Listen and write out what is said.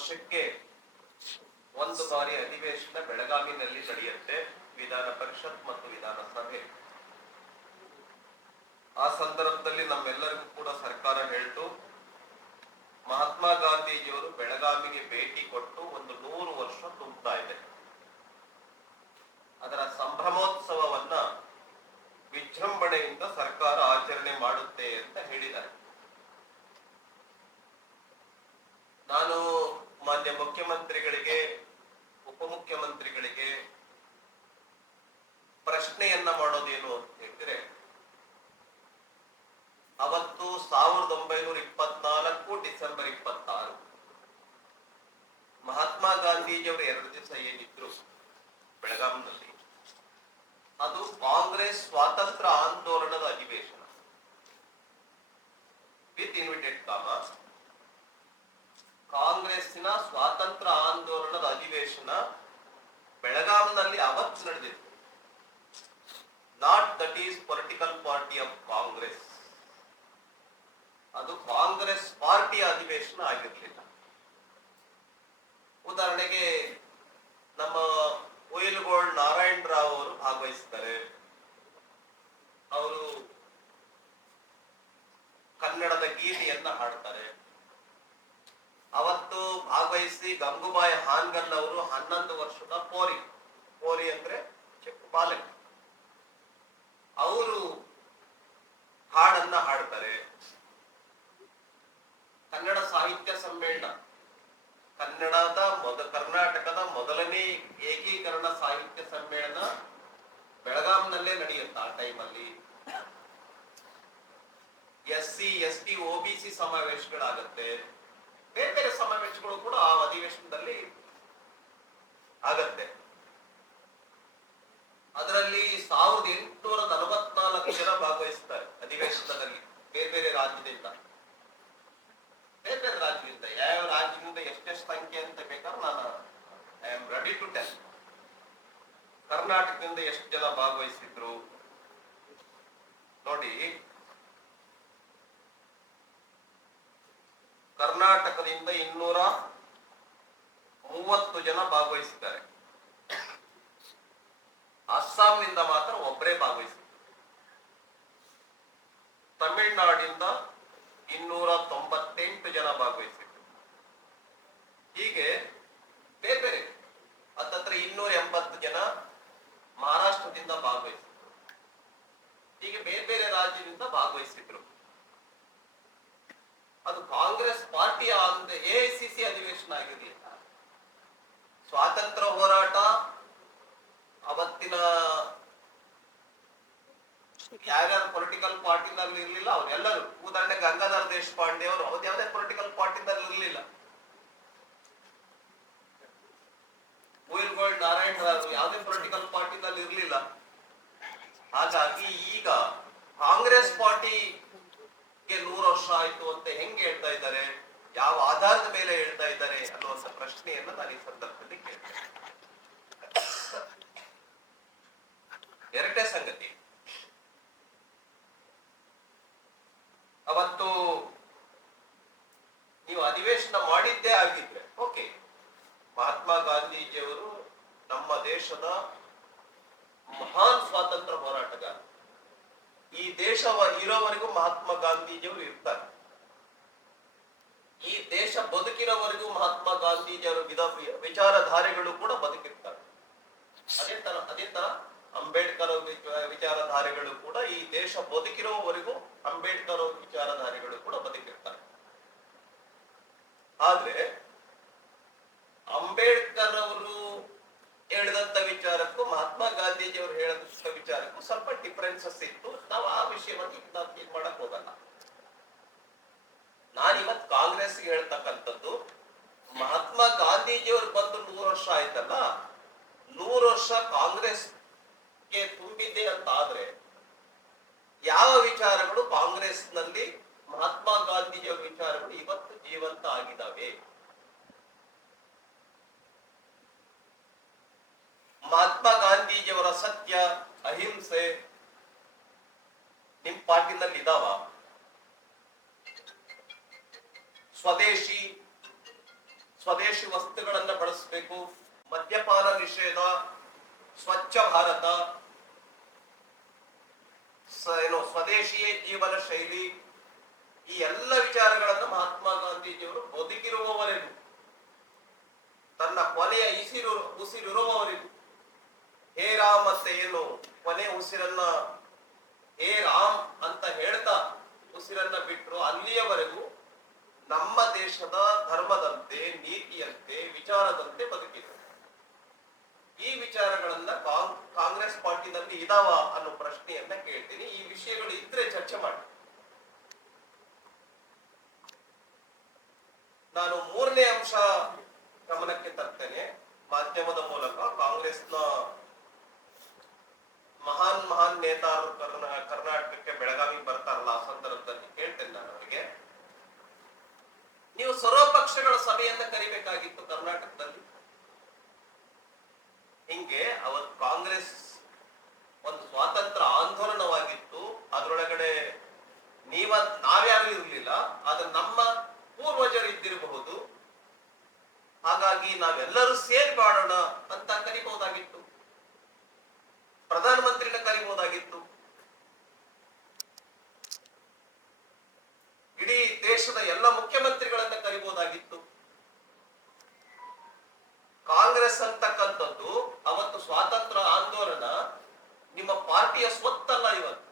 ವರ್ಷಕ್ಕೆ ಒಂದು ಬಾರಿ ಅಧಿವೇಶನ ಬೆಳಗಾವಿನಲ್ಲಿ ನಡೆಯುತ್ತೆ ವಿಧಾನ ಪರಿಷತ್ ಮತ್ತು ವಿಧಾನಸಭೆ. ಆ ಸಂದರ್ಭದಲ್ಲಿ ನಮ್ಮೆಲ್ಲರಿಗೂ ಕೂಡ ಸರ್ಕಾರ ಹೇಳ್ತು, ಮಹಾತ್ಮ ಗಾಂಧೀಜಿಯವರು ಬೆಳಗಾವಿಗೆ ಭೇಟಿ ಕೊಟ್ಟು ಒಂದು ನೂರು ವರ್ಷ ತುಂಬುತ್ತಾ ಇದೆ. ಪ್ರಶ್ನೆಯನ್ನ ಮಾಡೋದೇನು ಅಂತ ಹೇಳಿದ್ರೆ ಅವತ್ತು ಸಾವಿರದ ಒಂಬೈನೂರ ಇಪ್ಪತ್ನಾಲ್ಕು ಡಿಸೆಂಬರ್ ಇಪ್ಪತ್ತಾರು. ಮಹಾತ್ಮ ಗಾಂಧೀಜಿಯವರು ಎರಡು ದಿವಸ ಏನಿದ್ರು ಬೆಳಗಾಂನಲ್ಲಿ, ಅದು ಕಾಂಗ್ರೆಸ್ ಸ್ವಾತಂತ್ರ್ಯ ಆಂದೋಲನದ ಅಧಿವೇಶನ. ವಿತ್ ಇನ್ವಿಟೆಡ್ ಕಾಮ, ಕಾಂಗ್ರೆಸ್ಸಿನ ಸ್ವಾತಂತ್ರ್ಯ ಆಂದೋಲನದ ಅಧಿವೇಶನ ಬೆಳಗಾವಿನಲ್ಲಿ ಅವತ್ತು ನಡೆದಿತ್ತು. Not that is political party of Congress ಅದು ಕಾಂಗ್ರೆಸ್ ಪಾರ್ಟಿಯ ಅಧಿವೇಶನ ಆಗಿರಲಿಲ್ಲ. ಉದಾಹರಣೆಗೆ ನಮ್ಮ ಉಯಿಲ್ಗೋಳ್ ನಾರಾಯಣ್ ರಾವ್ ಅವರು ಭಾಗವಹಿಸ್ತಾರೆ. ಅವರು ಕನ್ನಡದ ಗೀತೆಯನ್ನ ಹಾಡ್ತಾರೆ. ಅವತ್ತು ಭಾಗವಹಿಸಿ ಗಂಗೂಬಾಯಿ ಹಾನ್ಗಲ್ ಅವರು ಹನ್ನೊಂದು ವರ್ಷದ ಪೋರಿ. ಪೋರಿ ಅಂದ್ರೆ ಚಿಕ್ಕ ಬಾಲಕ. ಅವರು ಹಾಡನ್ನ ಹಾಡ್ತಾರೆ. ಕನ್ನಡ ಸಾಹಿತ್ಯ ಸಮ್ಮೇಳನ. ಕನ್ನಡದ ಮೊದ, ಕರ್ನಾಟಕದ ಮೊದಲನೇ ಏಕೀಕರಣ ಸಾಹಿತ್ಯ ಸಮ್ಮೇಳನ ಬೆಳಗಾಂನಲ್ಲೇ ನಡೆಯುತ್ತ ಆ ಟೈಮಲ್ಲಿ. S C S T O B C ಸಮಾವೇಶಗಳಾಗತ್ತೆ. ಬೇರೆ ಬೇರೆ ಸಮಾವೇಶಗಳು ಕೂಡ ಆ ಅಧಿವೇಶನದಲ್ಲಿ ಆಗತ್ತೆ. ಅದರಲ್ಲಿ ಸಾವಿರದ ಎಂಟುನೂರ ಭಾಗವಹಿಸ್ತಾರೆ, ಅಧಿವೇಶನದಲ್ಲಿ ಬೇರೆ ಬೇರೆ ರಾಜ್ಯದಿಂದ. ಬೇರೆ ಬೇರೆ ರಾಜ್ಯದಿಂದ ಯಾವ ರಾಜ್ಯದಿಂದ ಎಷ್ಟೆಷ್ಟು ಸಂಖ್ಯೆ ಅಂತ ಬೇಕಾದ್ರೆ ನಾನು I am ready to tell ಕರ್ನಾಟಕದಿಂದ ಎಷ್ಟು ಜನ ಭಾಗವಹಿಸಿದ್ರು? ನೋಡಿ, ಕರ್ನಾಟಕದಿಂದ ಇನ್ನೂರ ಮೂವತ್ತು ಜನ ಭಾಗವಹಿಸಿದ್ದಾರೆ. ಅಸ್ಸಾಂನಿಂದ ಮಾತ್ರ ಒಬ್ಬರೇ ಭಾಗವಹಿಸಿದ್ರು ಜನ ಭಾಗವಹಿಸಿದ್ರು ಹೀಗೆ ಬೇರೆ ಬೇರೆ ಹತ್ತತ್ರ ಇನ್ನೂರ ಎಂಬತ್ತು ಜನ ಮಹಾರಾಷ್ಟ್ರದಿಂದ ಭಾಗವಹಿಸಿದ್ರು. ಹೀಗೆ ಬೇರೆ ಬೇರೆ ರಾಜ್ಯದಿಂದ ಭಾಗವಹಿಸಿದ್ರು. ಅದು ಕಾಂಗ್ರೆಸ್ ಪಾರ್ಟಿಯ ಎಐಸಿಸಿ ಅಧಿವೇಶನ ಆಗಿರಲಿಲ್ಲ. ಸ್ವಾತಂತ್ರ್ಯ ಹೋರಾಟ ಪಾರ್ಟಿನಲ್ಲಿ ಇರಲಿಲ್ಲ ಅವರೆಲ್ಲರೂ ಉದಾಹರಣೆ ಗಂಗಾಧರ್ ದೇಶಪಾಂಡೆ ಅವರು, ಅವ್ರು ಯಾವುದೇ ಪೊಲಿಟಿಕಲ್ ಪಾರ್ಟಿನಲ್ಲಿ ಇರಲಿಲ್ಲ. ಉಯಿಲ್ಗೋಲ್ಡ್ ನಾರಾಯಣ್ ರಾವ್ ಯಾವುದೇ ಪೊಲಿಟಿಕಲ್ ಪಾರ್ಟಿನಲ್ಲಿ ಇರಲಿಲ್ಲ. ಹಾಗಾಗಿ ಈಗ ಕಾಂಗ್ರೆಸ್ ಪಾರ್ಟಿಗೆ ನೂರು ವರ್ಷ ಆಯ್ತು ಅಂತ ಹೆಂಗೆ ಹೇಳ್ತಾ ಇದ್ದಾರೆ, ಯಾವ ಆಧಾರದ ಮೇಲೆ ಹೇಳ್ತಾ ಇದ್ದಾರೆ ಅನ್ನುವಂತ ಪ್ರಶ್ನೆಯನ್ನ ನಾನು ಈ ಸಂದರ್ಭದಲ್ಲಿ ಕೇಳ್ತೇನೆ ಸಂಗತಿ ಅವತ್ತು ನೀವು ಅಧಿವೇಶನ ಮಾಡಿದ್ದೇ ಆಗಿದ್ರೆ ಓಕೆ ಮಹಾತ್ಮ ಗಾಂಧೀಜಿಯವರು ನಮ್ಮ ದೇಶದ ಮಹಾನ್ ಸ್ವಾತಂತ್ರ್ಯ ಹೋರಾಟಗಾರ. ಈ ದೇಶ ಇರೋವರೆಗೂ ಮಹಾತ್ಮ ಗಾಂಧೀಜಿಯವರು ಇರ್ತಾರೆ. ಈ ದೇಶ ಬದುಕಿರೋವರೆಗೂ ಮಹಾತ್ಮ ಗಾಂಧೀಜಿಯವರ ವಿಧ ವಿಚಾರಧಾರೆಗಳು ಕೂಡ ಬದುಕಿರ್ತಾರೆ. ಅದೇ ತರ ಅದೇ ತರ ಅಂಬೇಡ್ಕರ್ ವಿಚಾರಧಾರೆಗಳು ಕೂಡ ಈ ದೇಶ ಬದುಕಿರೋವರೆಗೂ ಅಂಬೇಡ್ಕರ್ ಅವ್ರ ವಿಚಾರಧಾರೆಗಳು ಕೂಡ ಬದುಕಿರ್ತಾರೆ. ಆದ್ರೆ ಅಂಬೇಡ್ಕರ್ ಅವರು ಹೇಳಿದಂತ ವಿಚಾರಕ್ಕೂ ಮಹಾತ್ಮ ಗಾಂಧೀಜಿ ಅವರು ಹೇಳಿದಂತ ವಿಚಾರಕ್ಕೂ ಸ್ವಲ್ಪ ಡಿಫರೆನ್ಸಸ್ ಇತ್ತು. ನಾವು ಆ ವಿಷಯವನ್ನು ನಾವು ಇದು ಮಾಡಕ್ ಹೋಗಲ್ಲ. ನಾನಿವತ್ ಕಾಂಗ್ರೆಸ್ ಹೇಳ್ತಕ್ಕಂಥದ್ದು, ಮಹಾತ್ಮ ಗಾಂಧೀಜಿಯವರು ಬಂದು ನೂರು ವರ್ಷ ಆಯ್ತಲ್ಲ? ನೂರು ವರ್ಷ ಕಾಂಗ್ರೆಸ್ಗೆ ತುಂಬಿದೆ ಅಂತ ಆದ್ರೆ ಯಾವ ವಿಚಾರಗಳು ಕಾಂಗ್ರೆಸ್ನಲ್ಲಿ ಮಹಾತ್ಮ ಗಾಂಧೀಜಿಯವರ ವಿಚಾರಗಳು ಇವತ್ತು ಜೀವಂತ ಆಗಿದ್ದಾವೆ ಮಹಾತ್ಮ ಗಾಂಧೀಜಿಯವರ ಸತ್ಯ ಅಹಿಂಸೆ ನಿಮ್ ಪಾರ್ಟಿನಲ್ಲಿ ಇದಾವ? ಸ್ವದೇಶಿ ಸ್ವದೇಶಿ ವಸ್ತುಗಳನ್ನ ಬಳಸಬೇಕು, ಮದ್ಯಪಾನ ನಿಷೇಧ, ಸ್ವಚ್ಛ ಭಾರತ ಏನು ಸ್ವದೇಶಿಯೇ ಜೀವನ ಶೈಲಿ, ಈ ಎಲ್ಲ ವಿಚಾರಗಳನ್ನು ಮಹಾತ್ಮ ಗಾಂಧೀಜಿಯವರು ಬದುಕಿರುವವರೆಗೂ, ತನ್ನ ಕೊನೆಯ ಇಸಿರು ಉಸಿರಿರುವವರೆಗೂ ಕೊನೆ ಉಸಿರನ್ನ ಹೇ ರಾಮ್ ಅಂತ ಹೇಳ್ತಾ ಉಸಿರನ್ನ ಬಿಟ್ರು ಅಲ್ಲಿಯವರೆಗೂ ನಮ್ಮ ದೇಶದ ಧರ್ಮದಂತೆ, ನೀತಿಯಂತೆ, ವಿಚಾರದಂತೆ ಬದುಕಿದ್ರು. ಈ ವಿಚಾರಗಳನ್ನ ಕಾಂಗ್- ಕಾಂಗ್ರೆಸ್ ಪಾರ್ಟಿನಲ್ಲಿ ಇದಾವ ಅನ್ನೋ ಪ್ರಶ್ನೆಯನ್ನ ಕೇಳ್ತೀನಿ. ಈ ವಿಷಯಗಳು ಇದ್ರೆ ಚರ್ಚೆ ಮಾಡಿ. ನಾನು ಮೂರನೇ ಅಂಶ ಗಮನಕ್ಕೆ ತರ್ತೇನೆ. ಮಾಧ್ಯಮದ ಮೂಲಕ ಕಾಂಗ್ರೆಸ್ನ ಮಹಾನ್ ಮಹಾನ್ ನೇತಾರರು ಕರ್ನಾ- ಕರ್ನಾಟಕಕ್ಕೆ ಬೆಳಗಾವಿ ಬರ್ತಾರಲ್ಲ ಆ ಸಂದರ್ಭದಲ್ಲಿ ಹೇಳ್ತೇನೆ ನಾನು ಅವರಿಗೆ. ನೀವು ಸರ್ವಪಕ್ಷಗಳ ಸಭೆಯನ್ನ ಕರಿಬೇಕಾಗಿತ್ತು ಕರ್ನಾಟಕದಲ್ಲಿ. ಹಿಂಗೆ ಅವತ್ತು ಕಾಂಗ್ರೆಸ್ ಒಂದು ಸ್ವಾತಂತ್ರ್ಯ ಆಂದೋಲನವಾಗಿತ್ತು. ಅದರೊಳಗಡೆ ನೀವ, ನಾವ್ಯಾರು ಇರಲಿಲ್ಲ, ಆದ್ರೆ ನಮ್ಮ ದೇಶದ ಎಲ್ಲ ಮುಖ್ಯಮಂತ್ರಿಗಳನ್ನ ಕರಿಬಹುದಾಗಿತ್ತು. ಕಾಂಗ್ರೆಸ್ ಅಂತಕ್ಕಂಥದ್ದು ಅವತ್ತು ಸ್ವಾತಂತ್ರ್ಯ ಆಂದೋಲನ ನಿಮ್ಮ ಪಾರ್ಟಿಯ ಸ್ವತ್ತಲ್ಲ ಇವತ್ತು.